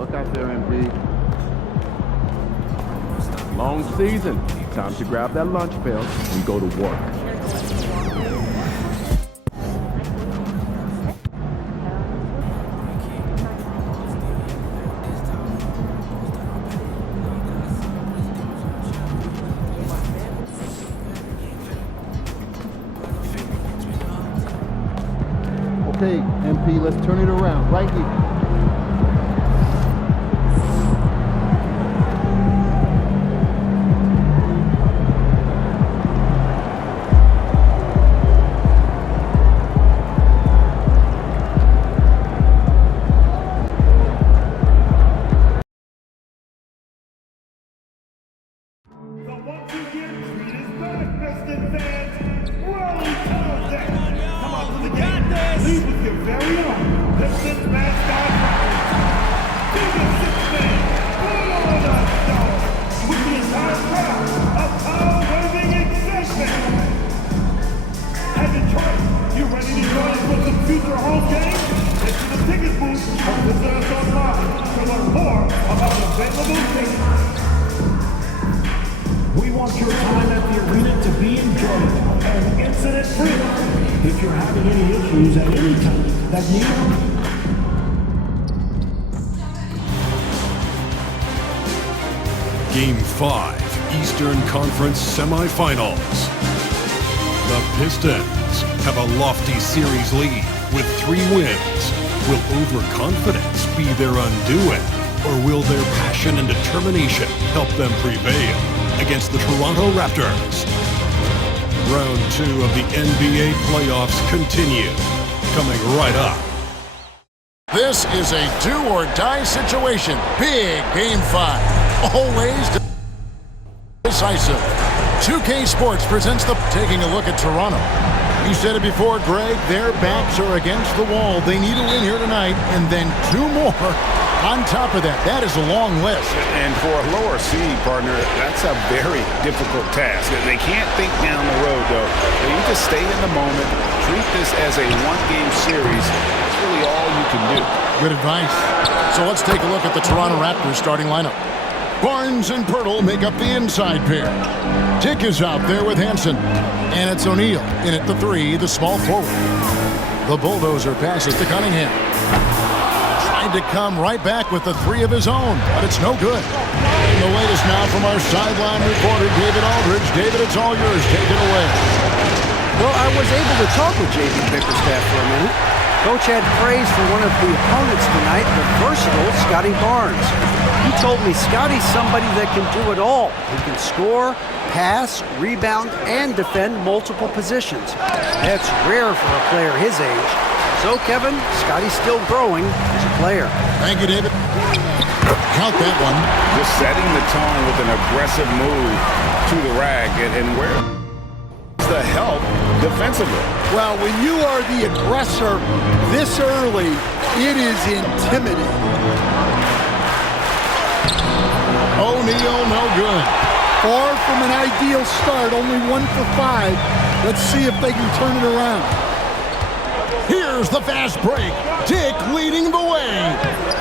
Look out there, MP. Long season. Time to grab that lunch pail and go to work. Okay, MP, let's turn it around right here. Once again, treat is back, Pistons fans. Rally Townsend. Come out to the game. Lead with your very own Pistons mascot. Biggest six-man, put on a show. With the entire crowd, a power-waving excitement. And Detroit, you ready to join us for some future home games? Head to the ticket booth or visit us online to learn more about available tickets. We want your time at the arena to be enjoyable and incident-free. If you're having any issues at any time that need Game 5, Eastern Conference Semifinals. The Pistons have a lofty series lead with 3 wins. Will overconfidence be their undoing, or will their passion and determination help them prevail against the Toronto Raptors? Round 2 of the NBA playoffs continue, coming right up. This is a do-or-die situation. Big Game 5. Always decisive. 2K Sports presents taking a look at Toronto. You said it before, Greg. Their backs are against the wall. They need a win here tonight, and then 2 more on top of that. That is a long list. And for a lower seed, partner, that's a very difficult task. They can't think down the road, though. They need to stay in the moment, treat this as a one-game series. That's really all you can do. Good advice. So let's take a look at the Toronto Raptors starting lineup. Barnes and Pirtle make up the inside pair. Tick is out there with Hansen. And it's O'Neal in at the 3, the small forward. The bulldozer passes to Cunningham. Tried to come right back with the 3 of his own, but it's no good. And the latest now from our sideline reporter, David Aldridge. David, it's all yours. Take it away. Well, I was able to talk with J.B. Bickerstaff for a minute. Coach had praise for one of the opponents tonight, the versatile Scotty Barnes. He told me Scotty's somebody that can do it all. He can score, pass, rebound, and defend multiple positions. That's rare for a player his age. So, Kevin, Scotty's still growing as a player. Thank you, David. Count that one. Just setting the tone with an aggressive move to the rag, and where the help defensively. Well, when you are the aggressor this early, it is intimidating. O'Neal, no good. Far from an ideal start, only 1 for 5. Let's see if they can turn it around. Here's the fast break. Dick leading the way.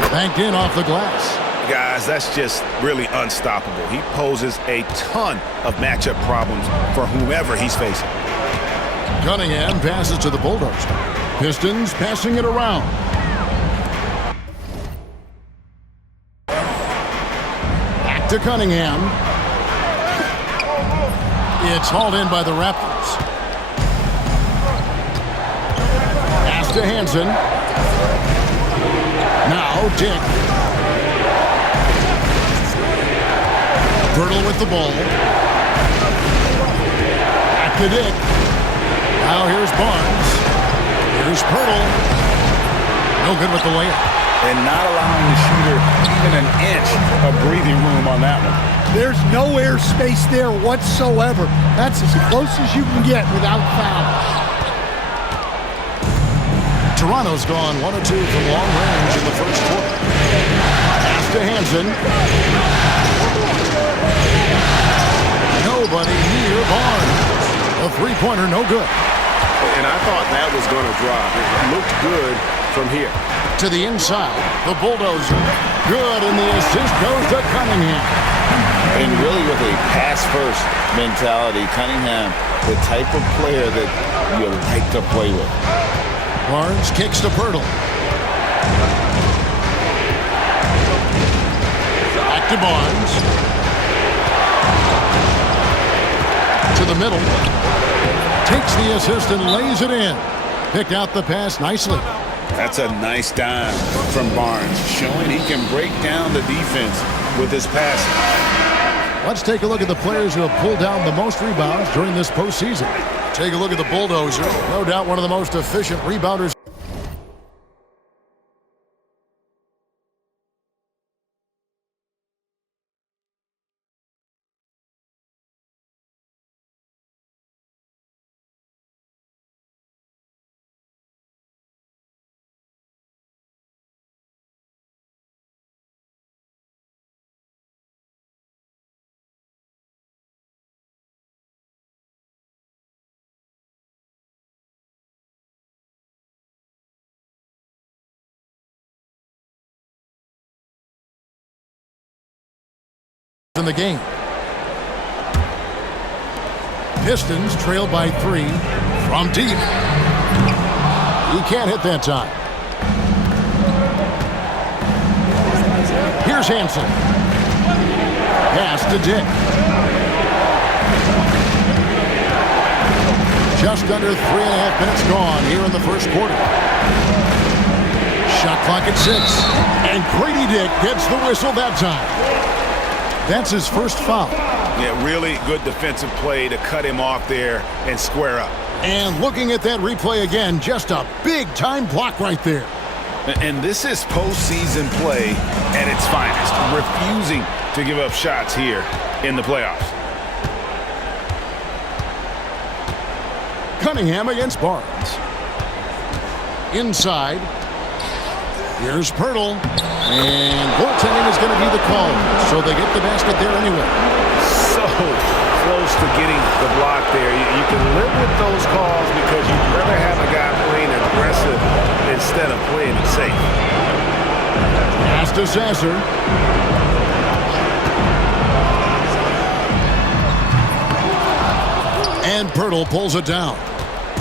Banked in off the glass. Guys, that's just really unstoppable. He poses a ton of matchup problems for whomever he's facing. Cunningham passes to the bulldozer. Pistons passing it around. Back to Cunningham. It's hauled in by the Raptors. Pass to Hansen. Now Dick. Pirtle with the ball. Back to Dick. Now here's Barnes. Here's Pirtle. No good with the layup. And not allowing the shooter even an inch of breathing room on that one. There's no air space there whatsoever. That's as close as you can get without fouls. Toronto's gone 1 of 2 from long range in the first quarter. Pass to Hansen. Nobody near Barnes. A 3-pointer, no good. And I thought that was going to drop. It looked good from here. To the inside, the bulldozer. Good, and the assist goes to Cunningham. And really with a pass-first mentality, Cunningham, the type of player that you like to play with. Barnes kicks to Pirtle. Back to Barnes. To the middle. Takes the assist and lays it in. Picked out the pass nicely. That's a nice dime from Barnes, showing he can break down the defense with his passing. Let's take a look at the players who have pulled down the most rebounds during this postseason. Take a look at the bulldozer. No doubt one of the most efficient rebounders. In the game. Pistons trail by 3 from deep. He can't hit that time. Here's Hansen. Pass to Dick. Just under 3.5 minutes gone here in the first quarter. Shot clock at 6. And Grady Dick gets the whistle that time. That's his first foul. Yeah, really good defensive play to cut him off there and square up. And looking at that replay again, just a big-time block right there. And this is postseason play at its finest, refusing to give up shots here in the playoffs. Cunningham against Barnes. Inside. Here's Pirtle. And goaltending is going to be the call. So they get the basket there anyway. So close to getting the block there. You can live with those calls because you'd rather have a guy playing aggressive instead of playing it safe. Pass to Sasser. And Pirtle pulls it down.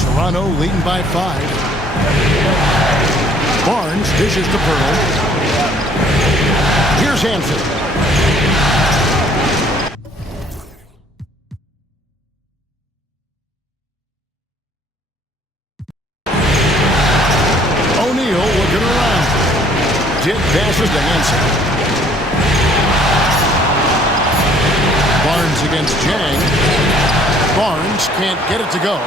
Toronto leading by 5. Barnes dishes to Pirtle. Here's Hansen. O'Neal looking around. Dick passes to Hansen. Barnes against Jang. Barnes can't get it to go.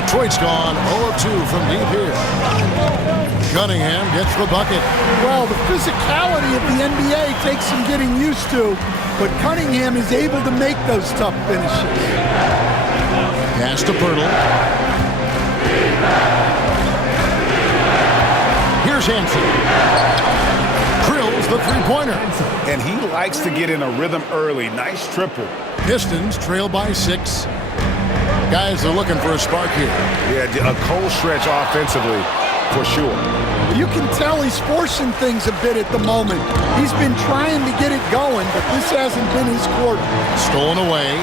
Detroit's gone 0-2 from deep here. Cunningham gets the bucket. Well, the physicality of the NBA takes some getting used to, but Cunningham is able to make those tough finishes. Pass to Pirtle. Here's Hansen. Drills the three-pointer. And he likes to get in a rhythm early. Nice triple. Pistons trail by 6. Guys are looking for a spark here. Yeah, a cold stretch offensively, for sure. You can tell he's forcing things a bit at the moment. He's been trying to get it going, but this hasn't been his quarter. Stolen away.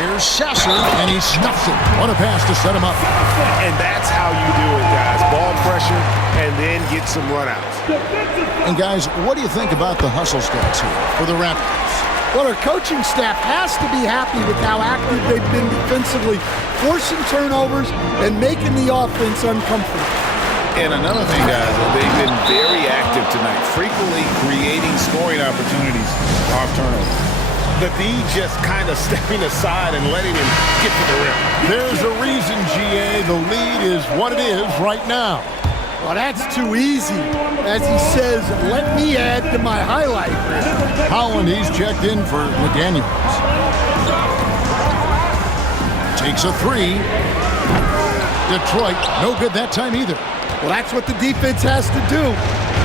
Here's Sasser, and he stuffs it. What a pass to set him up. And that's how you do it, guys. Ball pressure, and then get some runouts. And guys, what do you think about the hustle stats here for the Raptors? Well, our coaching staff has to be happy with how active they've been defensively, forcing turnovers and making the offense uncomfortable. And another thing, guys, they've been very active tonight, frequently creating scoring opportunities off turnovers. The D just kind of stepping aside and letting him get to the rim. There's a reason, GA, the lead is what it is right now. Well, that's too easy. As he says, let me add to my highlight reel. Holland, he's checked in for McDaniels. Takes a 3. Detroit, no good that time either. Well, that's what the defense has to do.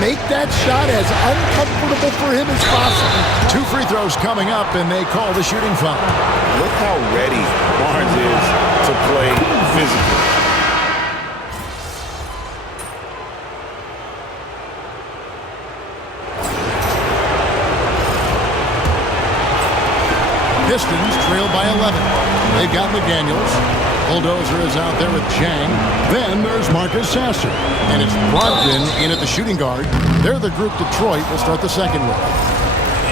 Make that shot as uncomfortable for him as possible. 2 free throws coming up, and they call the shooting foul. Look how ready Barnes is to play physically. Pistons trail by 11. They've got McDaniels. Bulldozer is out there with Jang. Then there's Marcus Sasser. And it's Brogdon in at the shooting guard. They're the group Detroit will start the second with.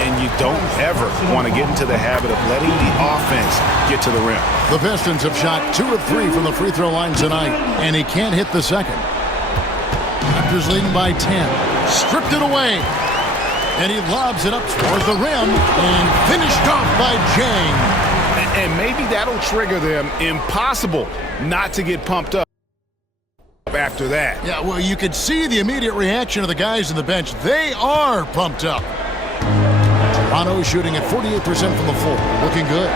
And you don't ever want to get into the habit of letting the offense get to the rim. The Pistons have shot 2 of 3 from the free throw line tonight, and he can't hit the second. Raptors leading by 10. Stripped it away. And he lobs it up toward the rim and finished off by Jang. And maybe that'll trigger them. Impossible not to get pumped up after that. Yeah, well, you could see the immediate reaction of the guys on the bench. They are pumped up. Toronto shooting at 48% from the floor. Looking good.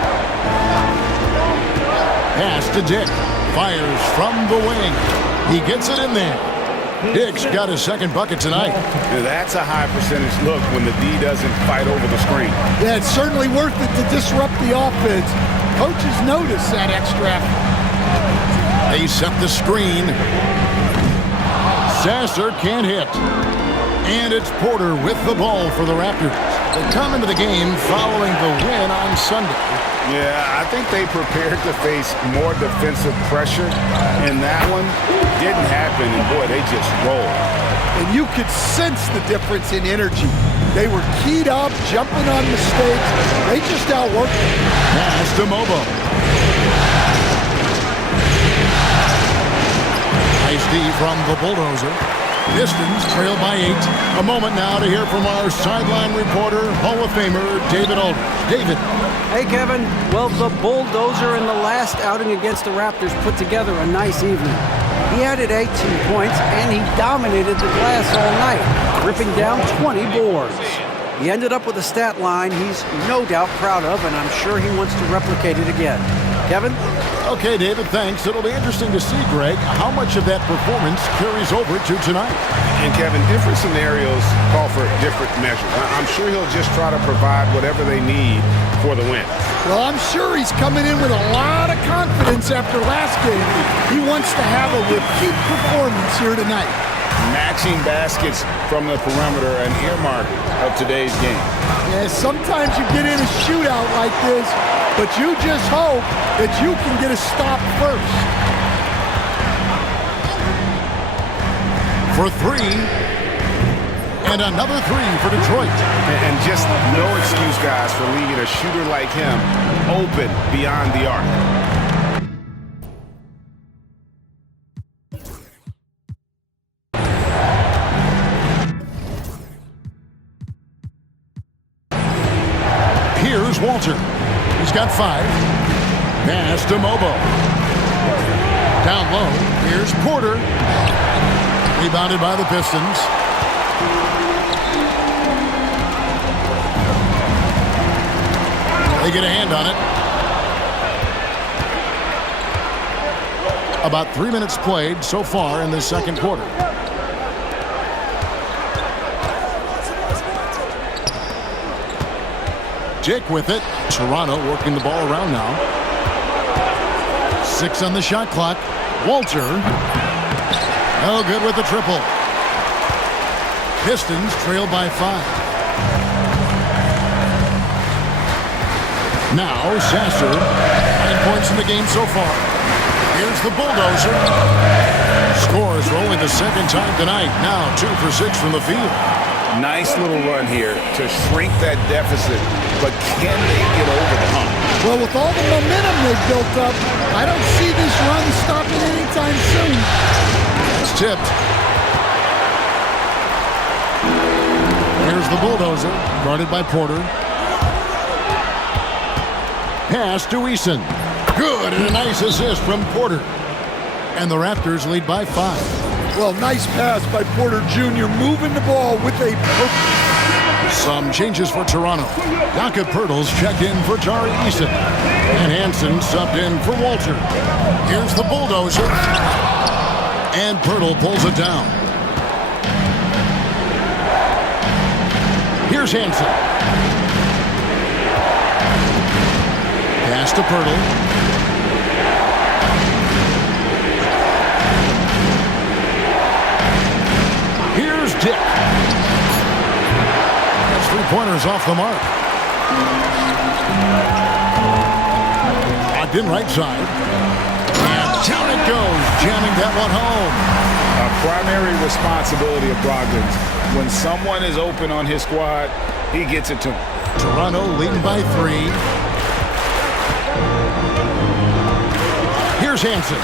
Pass to Dick. Fires from the wing. He gets it in there. Dick's got his second bucket tonight. Yeah, that's a high percentage look when the D doesn't fight over the screen. Yeah, it's certainly worth it to disrupt the offense. Coaches notice that extra effort. They set the screen. Sasser can't hit. And it's Porter with the ball for the Raptors. They come into the game following the win on Sunday. Yeah, I think they prepared to face more defensive pressure, and that one didn't happen, and boy, they just rolled. And you could sense the difference in energy. They were keyed up, jumping on mistakes. They just outworked them. Pass to Mobo. Nice D from the Bulldozer. Pistons trail by 8. A moment now to hear from our sideline reporter, Hall of Famer David Aldridge. David. Hey, Kevin. Well, the Bulldozer in the last outing against the Raptors put together a nice evening. He added 18 points, and he dominated the glass all night, ripping down 20 boards. He ended up with a stat line he's no doubt proud of, and I'm sure he wants to replicate it again. Kevin? Okay, David, thanks. It'll be interesting to see, Greg, how much of that performance carries over to tonight. And, Kevin, different scenarios call for different measures. I'm sure he'll just try to provide whatever they need for the win. Well, I'm sure he's coming in with a lot of confidence after last game. He wants to have a repeat performance here tonight. Matching baskets from the perimeter, an earmark of today's game. Yeah, sometimes you get in a shootout like this, but you just hope that you can get a stop first. For 3. And another 3 for Detroit. And just no excuse, guys, for leaving a shooter like him open beyond the arc. Here's Walter. He's got 5. Pass to Mobo. Down low. Here's Porter. Rebounded by the Pistons. They get a hand on it. About 3 minutes played so far in the second quarter. Dick with it. Toronto working the ball around now. 6 on the shot clock. Walter. No good with the triple. Pistons trail by 5. Now Sasser. 9 points in the game so far. Here's the Bulldozer. Scores for only the second time tonight. Now 2 for 6 from the field. Nice little run here to shrink that deficit, but can they get over the hump? Well, with all the momentum they've built up, I don't see this run stopping anytime soon. It's tipped. Here's the Bulldozer, guarded by Porter. Pass to Eason. Good, and a nice assist from Porter. And the Raptors lead by 5. Well, nice pass by Porter Jr. moving the ball with a purpose. Some changes for Toronto. Jakob Poeltl's checked in for Tari Eason. And Hansen subbed in for Walter. Here's the Bulldozer. And Poeltl pulls it down. Here's Hansen. Pass to Poeltl. Here's Dick. That's 3 pointers off the mark. Brogdon right side. And down it goes, jamming that one home. A primary responsibility of Brogdon's. When someone is open on his squad, he gets it to him. Toronto leading by 3. Here's Hansen.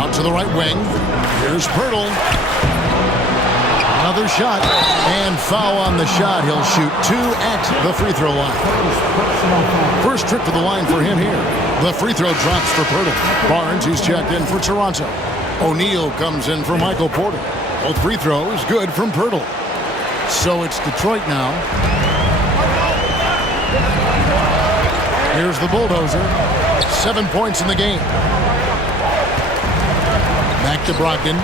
Out to the right wing. Here's Pirtle. Another shot. And foul on the shot. He'll shoot 2 at the free throw line. First trip to the line for him here. The free throw drops for Pirtle. Barnes, he's checked in for Toronto. O'Neal comes in for Michael Porter. Both free throws good from Pirtle. So it's Detroit now. Here's the bulldozer. 7 points in the game. Back to Brogdon.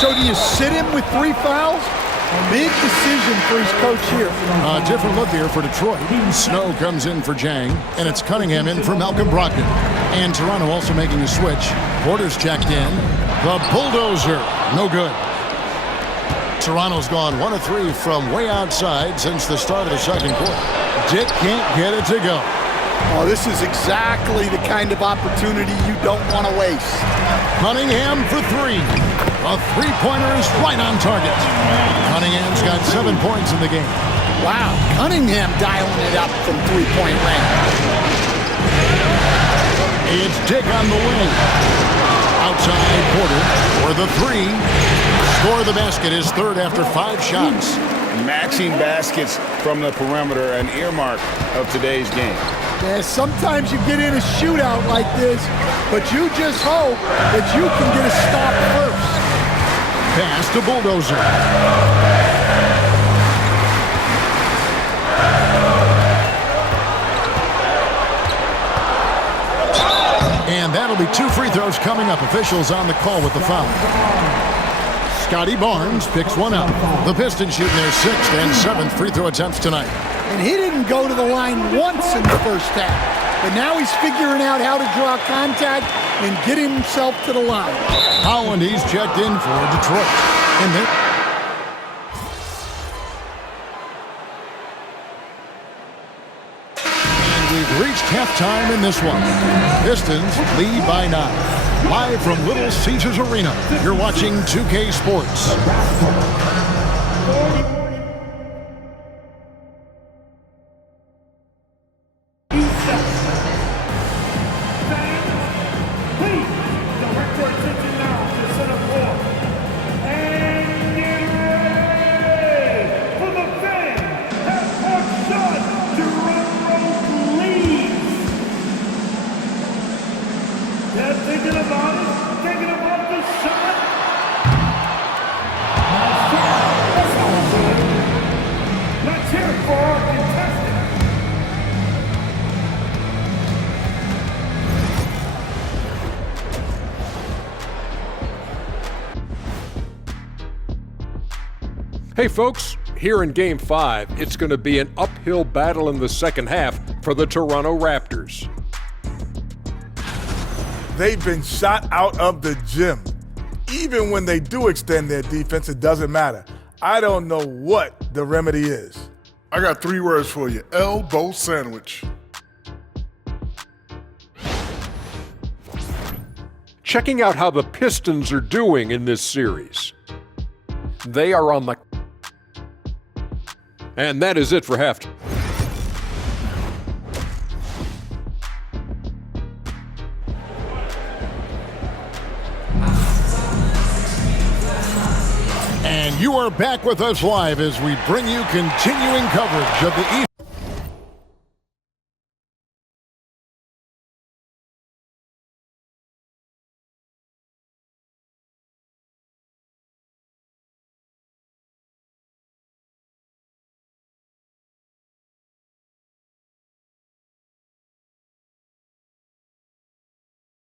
So do you sit him with 3 fouls? Big decision for his coach here. A different look here for Detroit. Snow comes in for Jang, and it's Cunningham in for Malcolm Brogdon. And Toronto also making a switch. Porter's checked in. The bulldozer, no good. Toronto's gone 1 of 3 from way outside since the start of the second quarter. Dick can't get it to go. Oh, this is exactly the kind of opportunity you don't want to waste. Cunningham for 3. A three-pointer is right on target. Cunningham's got 7 points in the game. Wow, Cunningham dialing it up from three-point range. It's Dick on the wing. Outside Porter for the 3. Score the basket is third after 5 shots. Matching baskets from the perimeter, an earmark of today's game. Yeah, sometimes you get in a shootout like this, but you just hope that you can get a stop first. Pass to Bulldozer. And that'll be 2 free throws coming up. Officials on the call with the foul. Scotty Barnes picks one up. The Pistons shooting their 6th and 7th free throw attempts tonight. And he didn't go to the line once in the first half. But now he's figuring out how to draw contact and get himself to the line. Howland, he's checked in for Detroit. And we've reached halftime in this one. Pistons lead by 9. Live from Little Caesars Arena, you're watching 2K Sports. Hey folks, here in Game 5, it's going to be an uphill battle in the second half for the Toronto Raptors. They've been shot out of the gym. Even when they do extend their defense, it doesn't matter. I don't know what the remedy is. I got 3 words for you. Elbow sandwich. Checking out how the Pistons are doing in this series. They are on the... And that is it for halftime. And you are back with us live as we bring you continuing coverage of the East.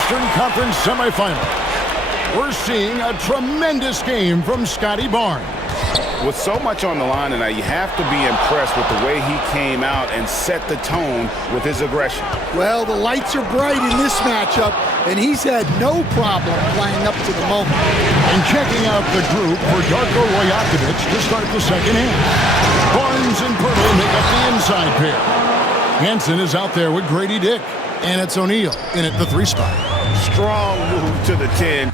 Eastern Conference semifinal. We're seeing a tremendous game from Scotty Barnes. With so much on the line tonight, you have to be impressed with the way he came out and set the tone with his aggression. Well, the lights are bright in this matchup, and he's had no problem playing up to the moment. And checking out the group for Darko Rajakovic to start the second half. Barnes and Pirtle make up the inside pair. Hansen is out there with Grady Dick. And it's O'Neal in at the 3 spot. Strong move to the 10.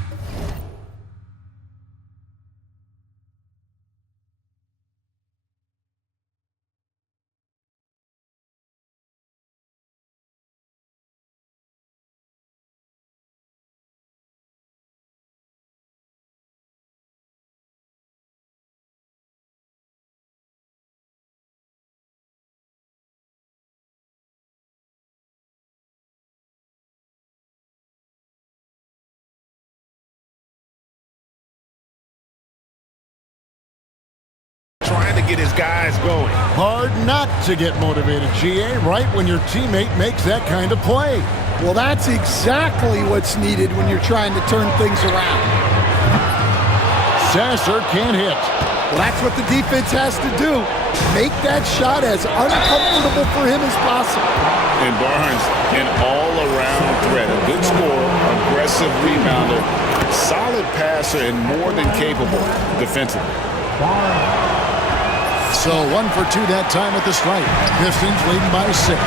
Trying to get his guys going. Hard not to get motivated, GA, right when your teammate makes that kind of play. Well, that's exactly what's needed when you're trying to turn things around. Sasser can't hit. Well, that's what the defense has to do. Make that shot as uncomfortable for him as possible. And Barnes, an all-around threat. A good scorer, aggressive rebounder, solid passer, and more than capable defensively. So 1 for 2 that time at the stripe. Pistons leading by 6.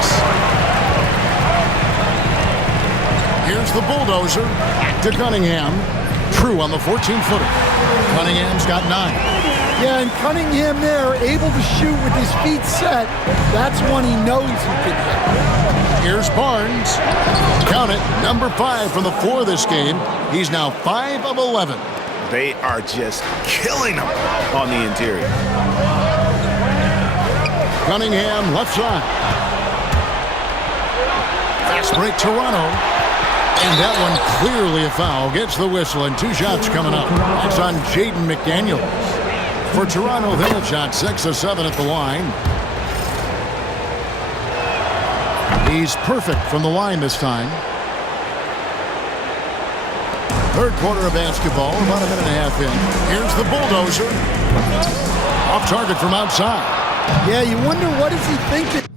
Here's the bulldozer. Back to Cunningham. True on the 14-footer. Cunningham's got 9. Yeah, and Cunningham there, able to shoot with his feet set. That's one he knows he can hit. Here's Barnes. Count it, number 5 from the floor this game. He's now 5 of 11. They are just killing them on the interior. Cunningham left side. Fast break Toronto. And that one clearly a foul. Gets the whistle and 2 shots coming up. That's on Jaden McDaniels. For Toronto, they'll shot 6 of 7 at the line. He's perfect from the line this time. Third quarter of basketball, about a minute and a half in. Here's the bulldozer. Off target from outside. Yeah, you wonder what is he thinking.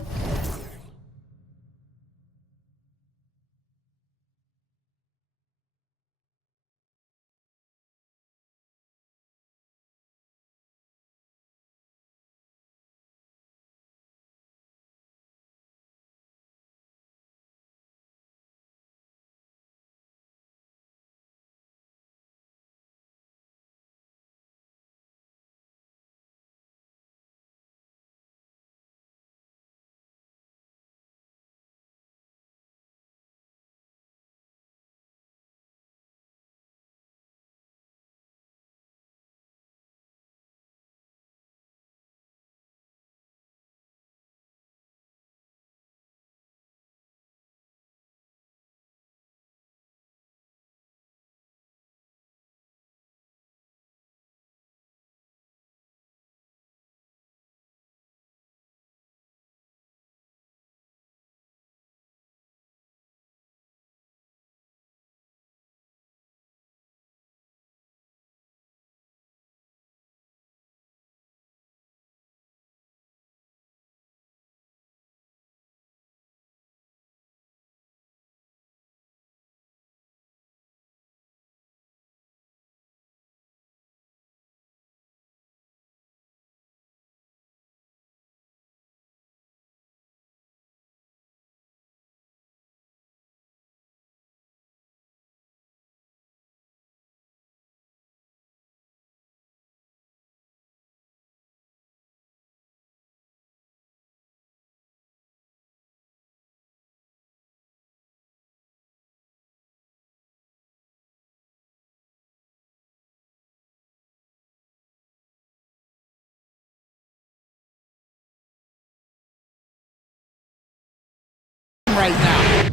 Right now.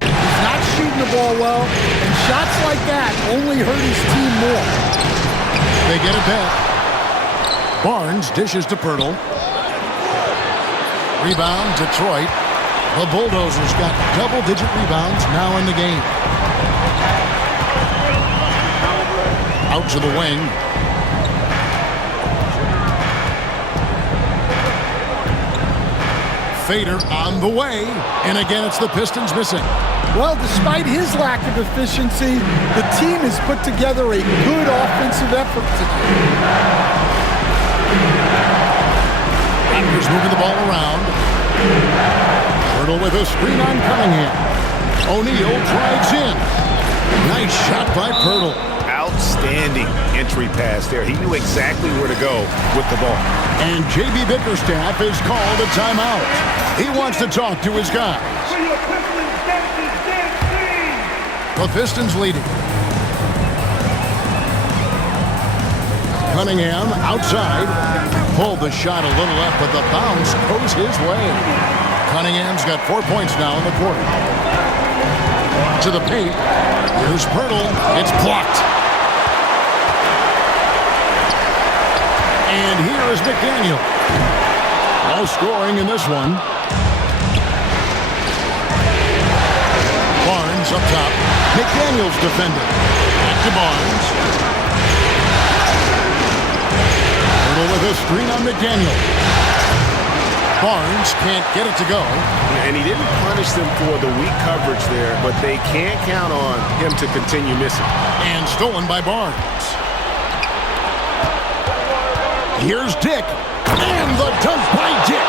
He's not shooting the ball well, and shots like that only hurt his team more. They get it back. Barnes dishes to Pirtle. Rebound, Detroit. The Bulldozers got double-digit rebounds now in the game. Out to the wing. Fader on the way, and again it's the Pistons missing. Well, despite his lack of efficiency, the team has put together a good offensive effort tonight. Raptors moving the ball around. Pirtle with a screen on Cunningham. O'Neal drives in. Nice shot by Pirtle. Outstanding entry pass there. He knew exactly where to go with the ball. And J.B. Bickerstaff has called a timeout. He wants to talk to his guys. For your Pistons, dance. The Pistons leading. Cunningham outside. Pulled the shot a little up, but the bounce goes his way. Cunningham's got 4 points now in the quarter. To the paint. Here's Pirtle. It's blocked. And here is McDaniel. No scoring in this one. Barnes up top. McDaniel's defending. Back to Barnes. Pirtle with a screen on McDaniel. Barnes can't get it to go. And he didn't punish them for the weak coverage there, but they can't count on him to continue missing. And stolen by Barnes. Here's Dick. And the dunk by Dick.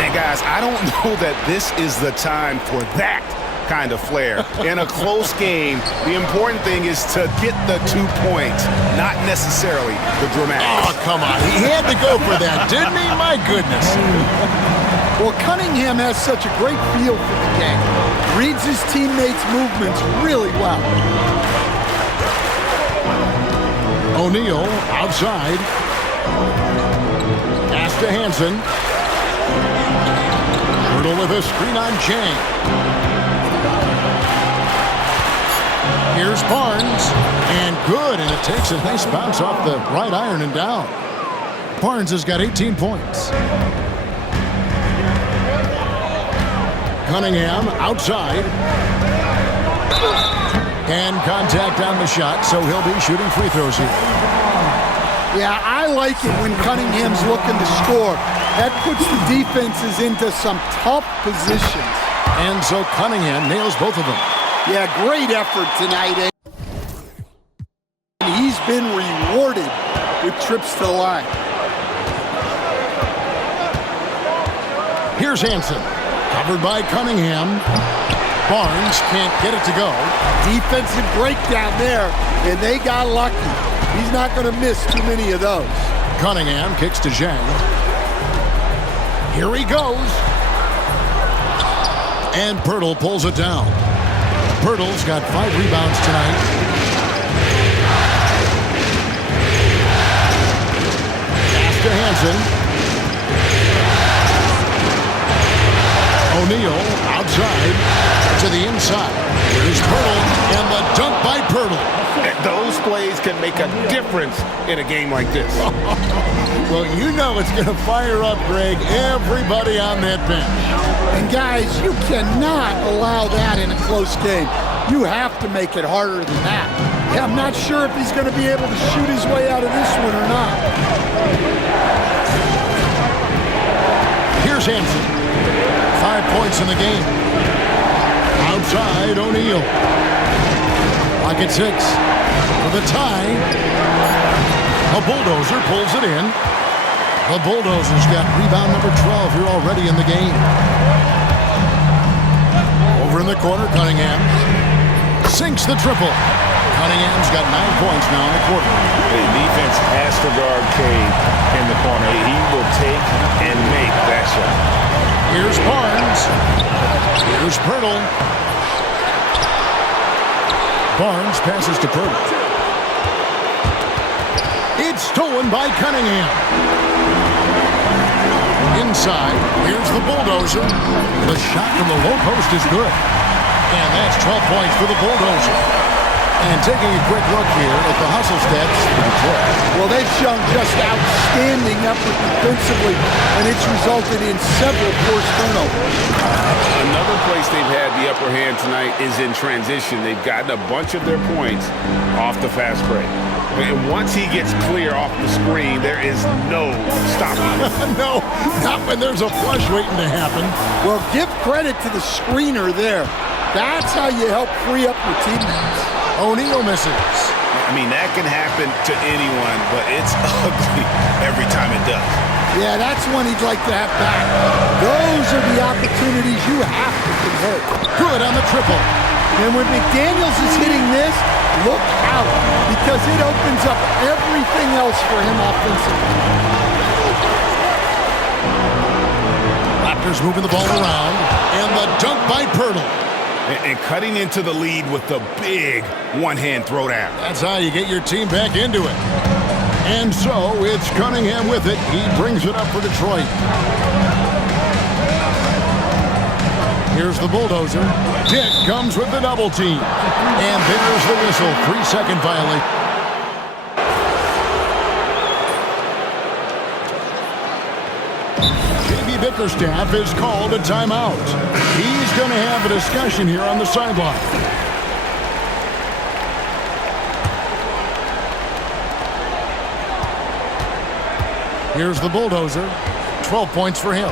And guys, I don't know that this is the time for that kind of flair. In a close game, the important thing is to get the 2 points, not necessarily the dramatics. Oh, come on. He had to go for that, didn't he? My goodness. Well, Cunningham has such a great feel for the game. Reads his teammates' movements really well. O'Neal outside. Pass to Hansen. Pirtle with a screen on Chang. Here's Barnes. And good. And it takes a nice bounce off the right iron and down. Barnes has got 18 points. Cunningham outside. And contact on the shot, so he'll be shooting free throws here. Yeah, I like it when Cunningham's looking to score. That puts the defenses into some tough positions. And so Cunningham nails both of them. Yeah, great effort tonight. And he's been rewarded with trips to the line. Here's Hansen. Covered by Cunningham. Barnes can't get it to go. Defensive breakdown there, and they got lucky. He's not going to miss too many of those. Cunningham kicks to Zhang. Here he goes. And Pirtle pulls it down. Pirtle's got 5 rebounds tonight. Pass to Hansen. O'Neal outside to the inside. Here's Pirtle, and the dunk by Pirtle. Those plays can make a difference in a game like this. Well, you know it's going to fire up, Greg, everybody on that bench. And guys, you cannot allow that in a close game. You have to make it harder than that. Yeah, I'm not sure if he's going to be able to shoot his way out of this one or not. Here's Hansen. 5 points in the game. Outside, O'Neal. Lock at 6. For the tie. A bulldozer pulls it in. The Bulldozers got rebound number 12 here already in the game. Over in the corner, Cunningham sinks the triple. Cunningham's got 9 points now in the quarter. The defense has to guard Cade in the corner. He will take and make that shot. Here's Barnes. Here's Pirtle. Barnes passes to Pirtle. It's stolen by Cunningham. Inside, here's the Bulldozer. The shot from the low post is good. And that's 12 points for the Bulldozer. And taking a quick look here at the hustle stats for Detroit. Well, they've shown just outstanding effort defensively, and it's resulted in several forced turnovers. Another place they've had the upper hand tonight is in transition. They've gotten a bunch of their points off the fast break. And once he gets clear off the screen, there is no stopping him. No, not when there's a flush waiting to happen. Well, give credit to the screener there. That's how you help free up your teammates. O'Neal misses. I mean, that can happen to anyone, but it's ugly every time it does. Yeah, that's one he'd like to have back. Those are the opportunities you have to convert. Good on the triple. And when McDaniels is hitting this, look out, because it opens up everything else for him offensively. Raptors moving the ball around, and the dunk by Pirtle. And cutting into the lead with the big one-hand throwdown. That's how you get your team back into it. And so it's Cunningham with it. He brings it up for Detroit. Here's the bulldozer. Dick comes with the double team. And there's the whistle. 3-second violation. JB Bickerstaff is called a timeout. He's going to have a discussion here on the sideline. Here's the bulldozer. 12 points for him.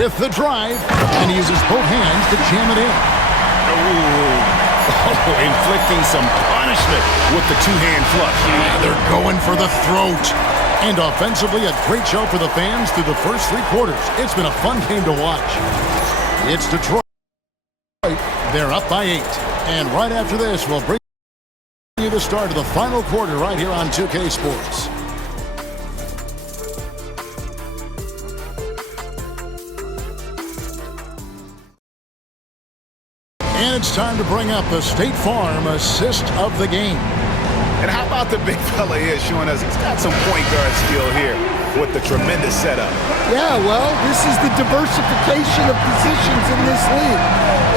With the drive, and he uses both hands to jam it in. Inflicting some punishment with the two-hand flush. Yeah, they're going for the throat. And offensively, a great show for the fans through the first 3 quarters. It's been a fun game to watch. It's Detroit. They're up by 8. And right after this, we'll bring you the start of the final quarter right here on 2K Sports. And it's time to bring up the State Farm assist of the game. And how about the big fella here showing us he's got some point guard skill here with the tremendous setup. Yeah, well, this is the diversification of positions in this league.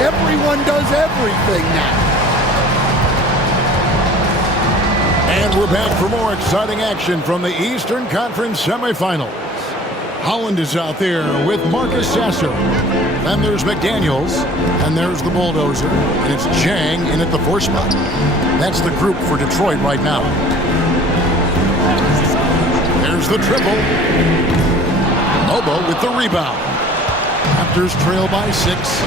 Everyone does everything now. And we're back for more exciting action from the Eastern Conference semifinals. Holland is out there with Marcus Sasser. Then there's McDaniels, and there's the bulldozer, and it's Chang in at the 4 spot. That's the group for Detroit right now. There's the triple. Obo with the rebound. Raptors trail by 6.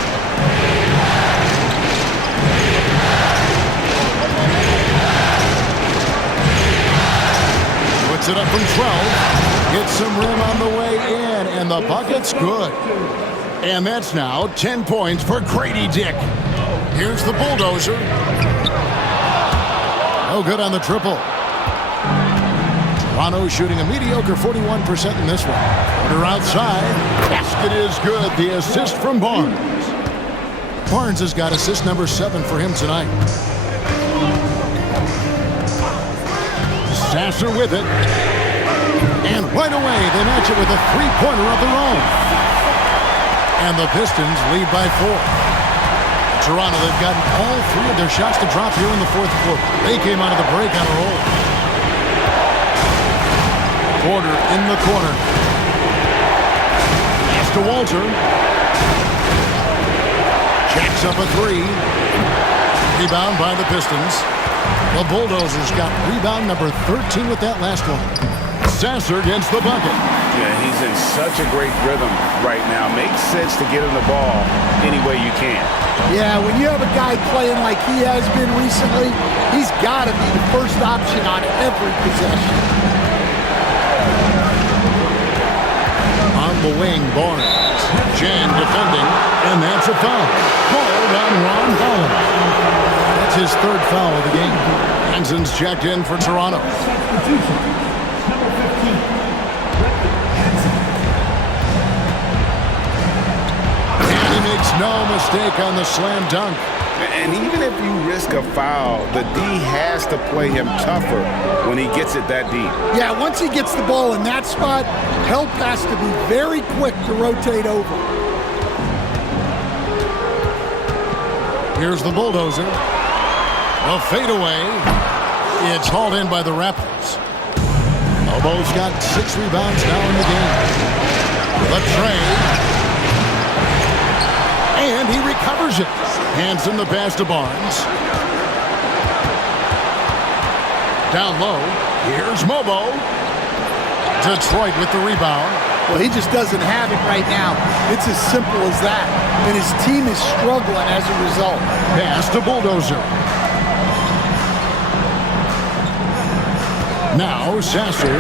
Puts it up from 12. Gets some rim on the way in, and the bucket's good. And that's now 10 points for Grady Dick. Here's the bulldozer. No good on the triple. Toronto shooting a mediocre 41% in this one. Quarter outside. Basket is good. The assist from Barnes. Barnes has got assist number 7 for him tonight. Sasser with it. And right away, they match it with a 3-pointer of their own. And the Pistons lead by 4. Toronto, they've gotten all 3 of their shots to drop here in the 4th quarter. They came out of the break on a roll. Porter in the corner. Pass to Walter. Jacks up a 3. Rebound by the Pistons. The Bulldozers got rebound number 13 with that last one. Sasser against the bucket. Yeah, he's in such a great rhythm right now. Makes sense to get him the ball any way you can. Yeah, when you have a guy playing like he has been recently, he's got to be the first option on every possession. On the wing, Barnes. Jan defending, and that's a foul. Called on Ron Holland. That's his 3rd foul of the game. Hansen's checked in for Toronto. And he makes no mistake on the slam dunk. And even if you risk a foul, the D has to play him tougher when he gets it that deep. Yeah, once he gets the ball in that spot, help has to be very quick to rotate over. Here's the bulldozer. A fadeaway. It's hauled in by the Raptors. Obo's got 6 rebounds now in the game. The trade. And he recovers it. Hands in the pass to Barnes. Down low. Here's Mobo. Detroit with the rebound. Well, he just doesn't have it right now. It's as simple as that. And his team is struggling as a result. Pass to Bulldozer. Now Sasser.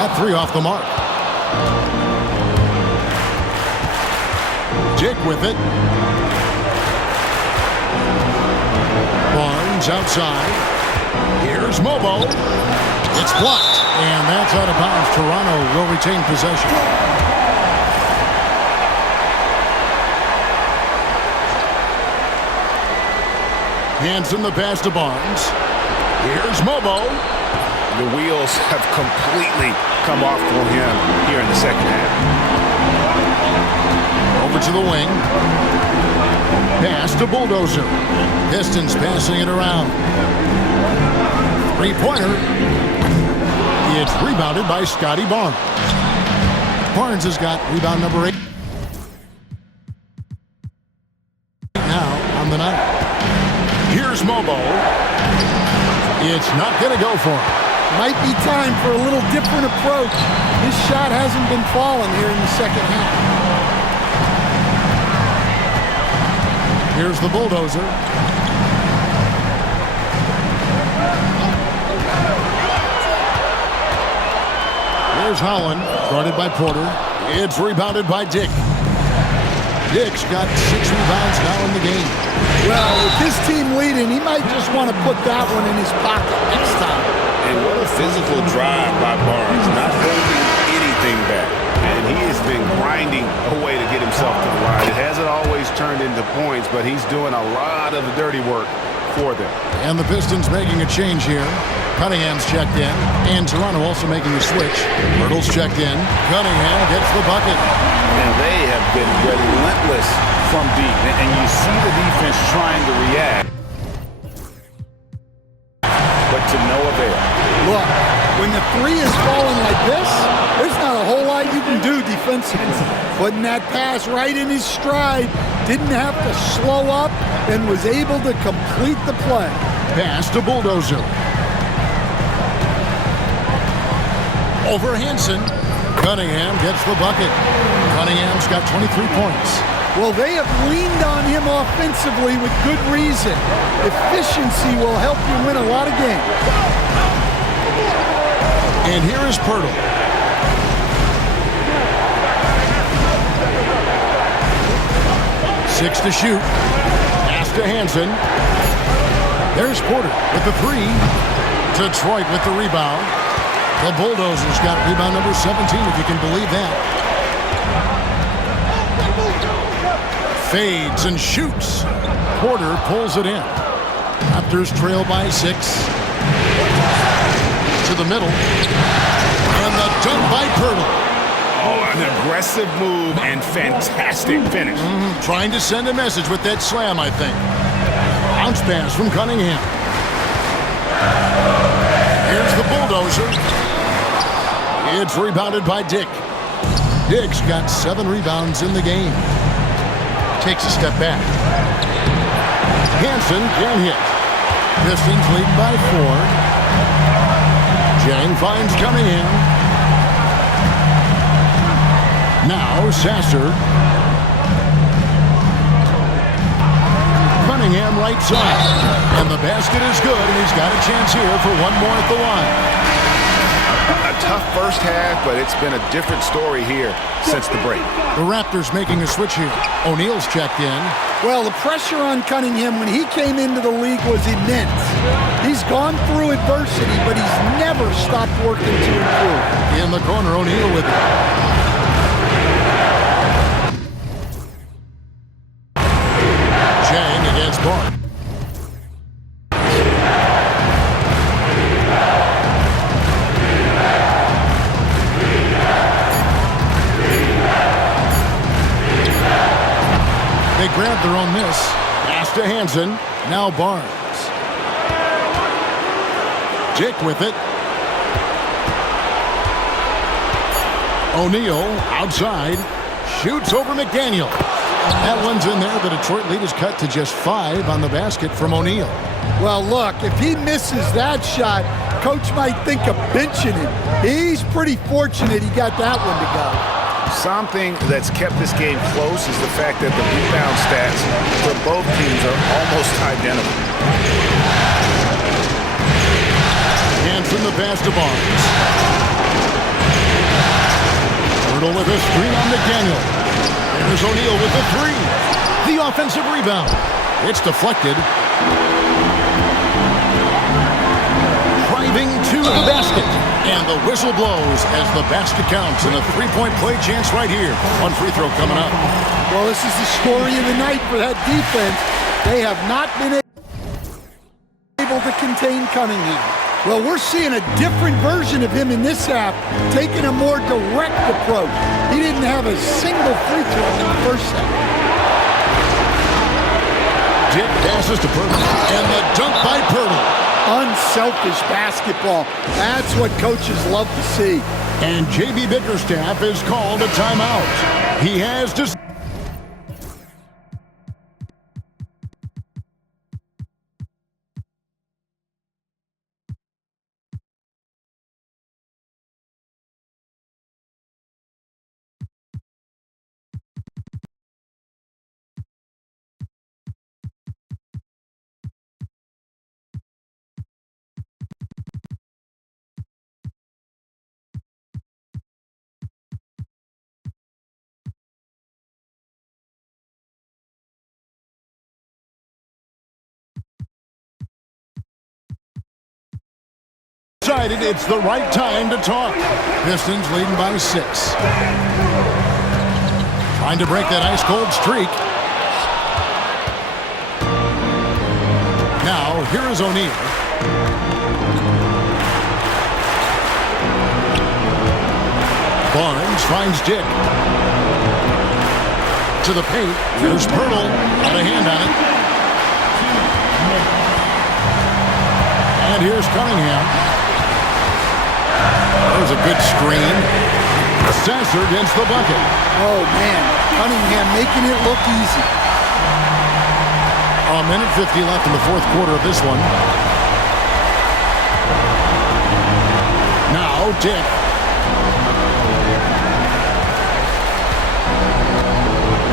At 3 off the mark. Dick with it. Barnes outside. Here's Mobo. It's blocked. And that's out of bounds. Toronto will retain possession. Hanson the pass to Barnes. Here's Mobo. The wheels have completely come off for him here in the second half. Over to the wing. Pass to Bulldozer. Pistons passing it around. Three-pointer. It's rebounded by Scotty Barnes. Barnes has got rebound number 8. Now on the night. Here's Mobo. It's not going to go for him. Might be time for a little different approach. His shot hasn't been falling here in the second half. Here's the Bulldozer. Here's Holland, guarded by Porter. It's rebounded by Dick. Dick's got 6 rebounds now in the game. Well, with his team leading, he might just want to put that one in his pocket next time. And what a physical drive by Barnes, not holding anything back. And he has been grinding away to get himself to the line. It hasn't always turned into points, but he's doing a lot of the dirty work for them. And the Pistons making a change here. Cunningham's checked in, and Toronto also making a switch. Myrtle's checked in. Cunningham gets the bucket. And they have been relentless from deep. And you see the defense trying to react, but to no avail. Look, when the 3 is falling like this, there's not a whole lot you can do defensively. Putting that pass right in his stride, didn't have to slow up, and was able to complete the play. Pass to Bulldozer. Over Hanson. Cunningham gets the bucket. Cunningham's got 23 points. Well, they have leaned on him offensively with good reason. Efficiency will help you win a lot of games. And here is Pirtle. Six to shoot. Pass to Hanson. There's Porter with the 3. Detroit with the rebound. The Bulldozers got rebound number 17, if you can believe that. Fades and shoots. Porter pulls it in. Raptors trail by 6. To the middle. And the dunk by Pirtle. Oh, an aggressive move and fantastic finish. Trying to send a message with that slam, I think. Bounce pass from Cunningham. Here's the Bulldozer. It's rebounded by Dick. Dick's got 7 rebounds in the game. Takes a step back. Hanson can hit. Pistons lead by 4. Jang finds Cunningham. Now Sasser. Cunningham right side. And the basket is good, and he's got a chance here for one more at the line. A tough first half, but it's been a different story here since the break. The Raptors making a switch here. O'Neal's checked in. Well, the pressure on Cunningham when he came into the league was immense. He's gone through adversity, but he's never stopped working to improve. In the corner, O'Neal with it. Jang against Barnes. They grabbed their own miss. Pass to Hanson. Now Barnes. Dick with it. O'Neal outside. Shoots over McDaniel. That one's in there. The Detroit lead is cut to just 5 on the basket from O'Neal. Well, look, if he misses that shot, coach might think of benching him. He's pretty fortunate he got that one to go. Something that's kept this game close is the fact that the rebound stats for both teams are almost identical. Hanson the pass to Barnes. Pirtle with a screen on McDaniel. There's O'Neal with the three. The offensive rebound. It's deflected. Driving to the basket. And the whistle blows as the basket counts. And a three-point play chance right here. One free throw coming up. Well, this is the story of the night for that defense. They have not been able to contain Cunningham. Well, we're seeing a different version of him in this half, taking a more direct approach. He didn't have a single free throw in the first half. Dick passes to Pirtle, and the dunk by Pirtle. Unselfish basketball. That's what coaches love to see. And J.B. Bickerstaff has called a timeout. He has just... decided it's the right time to talk. Pistons leading by 6. Trying to break that ice-cold streak. Now, here is O'Neal. Barnes finds Dick. To the paint. Here's Pirtle. Got a hand on it. And here's Cunningham. There's a good screen. Sasser against the bucket. Oh, man. Cunningham making it look easy. A minute 50 left in the fourth quarter of this one. Now, Dick.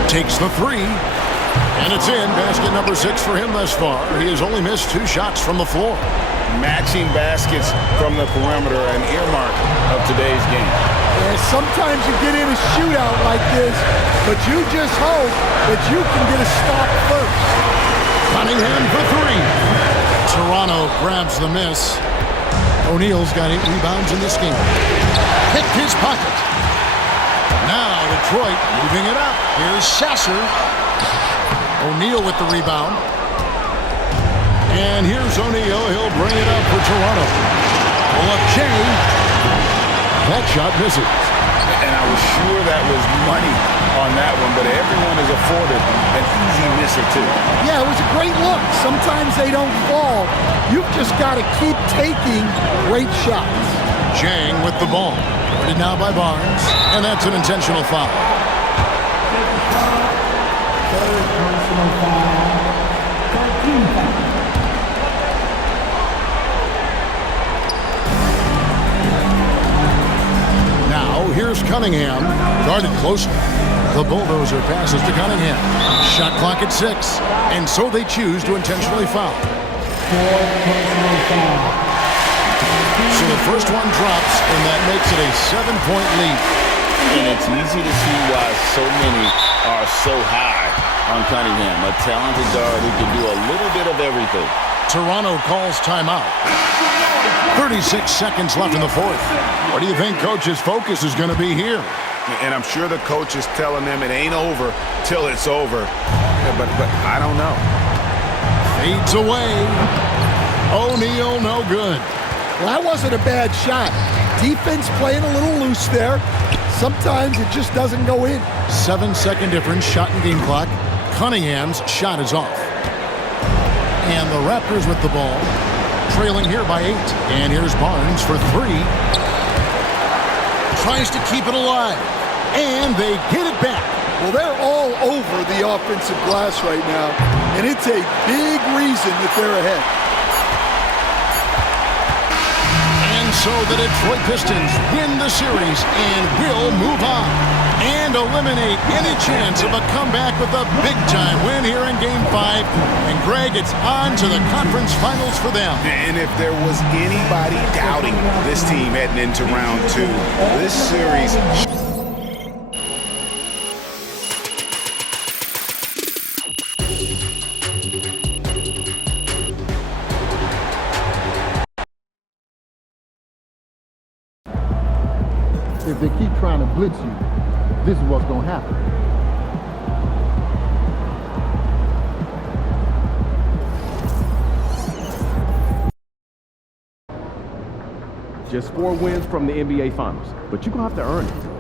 Takes the three. And it's in. Basket number 6 for him thus far. He has only missed 2 shots from the floor. Matching baskets from the perimeter, an earmark of today's game. And sometimes you get in a shootout like this, but you just hope that you can get a stop first. Cunningham for 3. Toronto grabs the miss. O'Neal's got 8 rebounds in this game. Picked his pocket. Now Detroit moving it up. Here's Sasser. O'Neal with the rebound. And here's O'Neal. He'll bring it up for Toronto. Pull up Jay. That shot misses. And I was sure that was money on that one, but everyone is afforded an easy misser too. Yeah, it was a great look. Sometimes they don't fall. You've just got to keep taking great shots. Jang with the ball. Guarded now by Barnes. And that's an intentional foul. Third personal foul. 13 foul. Here's Cunningham, guarded closely. The bulldozer passes to Cunningham. Shot clock at 6, and so they choose to intentionally foul. Fourth personal foul. So the first one drops, and that makes it a 7-point lead. And it's easy to see why so many are so high on Cunningham, a talented guard who can do a little bit of everything. Toronto calls timeout. 36 seconds left in the fourth. What do you think Coach's focus is going to be here? And I'm sure the coach is telling them it ain't over till it's over. But I don't know. Fades away. O'Neal no good. Well, that wasn't a bad shot. Defense playing a little loose there. Sometimes it just doesn't go in. 7-second difference, shot and game clock. Cunningham's shot is off. And the Raptors with the ball. Trailing here by 8. And here's Barnes for 3. Tries to keep it alive. And they get it back. Well, they're all over the offensive glass right now. And it's a big reason that they're ahead. And so the Detroit Pistons win the series and will move on and eliminate any chance of a comeback with a big-time win here in Game 5. And, Greg, it's on to the conference finals for them. And if there was anybody doubting this team heading into round 2, this series if they keep trying to blitz you, this is what's going to happen. Just 4 wins from the NBA Finals, but you're going to have to earn it.